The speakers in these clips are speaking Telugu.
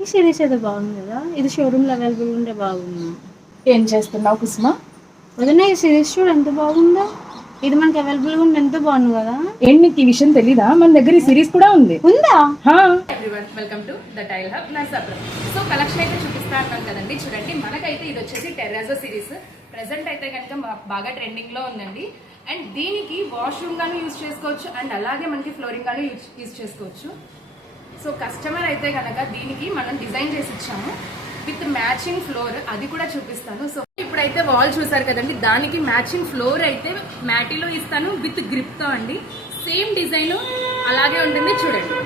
ఈ సిరీస్ అయితే బాగుంది కదా, ఇది షోరూమ్లో అవైలబుల్ ఉంటే బాగుంది. ఏం చేస్తున్నావు కుసుమ? వదిన ఈ సిరీస్ చూడు ఎంత బాగుందో, ఇది మనకి అవైలబుల్ గా ఉంటే ఎంత బాగుంది కదా. ఏంటి నీకు ఈ విషయం తెలీదా? మన దగ్గర ఈ సిరీస్ కూడా ఉంది. ఉందా? Everyone, welcome to the tile hub Narsapuram. So collection అయితే చూపిస్తా అంటాం కదండి. చూడండి, మనకైతే ఇది వచ్చేసి టెర్రాజో సిరీస్. ప్రెసెంట్ అయితే కనుక బాగా ట్రెండింగ్ లో ఉందండి. అండ్ దీనికి వాష్రూమ్ గాను యూజ్ చేసుకోవచ్చు, అండ్ అలాగే మనకి ఫ్లోరింగ్ గాను యూజ్ చేసుకోవచ్చు. సో కస్టమర్ అయితే కనుక దీనికి మనం డిజైన్ చేసి ఇచ్చాము విత్ మ్యాచింగ్ ఫ్లోర్, అది కూడా చూపిస్తాను. సో ఇప్పుడైతే వాల్ చూసారు కదండి, దానికి మ్యాచింగ్ ఫ్లోర్ అయితే మ్యాటీలో ఇస్తాను విత్ గ్రిప్ తో అండి. సేమ్ డిజైన్ అలాగే ఉంటుంది చూడండి.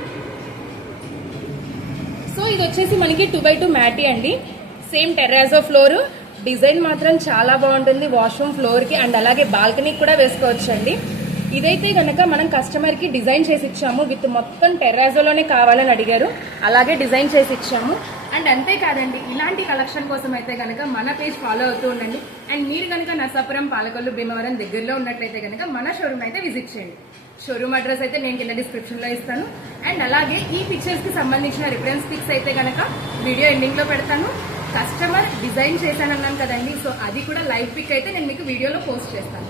సో ఇది వచ్చేసి మనకి 2x2 మ్యాటీ అండి. సేమ్ టెర్రాజో ఫ్లోర్, డిజైన్ మాత్రం చాలా బాగుంటుంది వాష్రూమ్ ఫ్లోర్ కి, అండ్ అలాగే బాల్కనీకి కూడా వేసుకోవచ్చు అండి. ఇదైతే గనక మనం కస్టమర్ కి డిజైన్ చేసి ఇచ్చాము విత్ మొత్తం టెర్రాజోలోనే కావాలని అడిగారు, అలాగే డిజైన్ చేసి ఇచ్చాము. అండ్ అంతేకాదండి, ఇలాంటి కలెక్షన్ కోసం అయితే కనుక మన పేజ్ ఫాలో అవుతూ ఉండండి. అండ్ మీరు కనుక నర్సాపురం, పాలకొల్లు, భీమవరం దగ్గరలో ఉన్నట్లయితే కనుక మన షోరూమ్ అయితే విజిట్ చేయండి. షోరూమ్ అడ్రస్ అయితే నేను కింద డిస్క్రిప్షన్ లో ఇస్తాను. అండ్ అలాగే ఈ పిక్చర్స్ కి సంబంధించిన రిఫరెన్స్ పిక్స్ అయితే కనుక వీడియో ఎండింగ్ లో పెడతాను. కస్టమర్ డిజైన్ చేశానన్నాను కదండి, సో అది కూడా లైవ్ పిక్ అయితే నేను మీకు వీడియోలో పోస్ట్ చేస్తాను.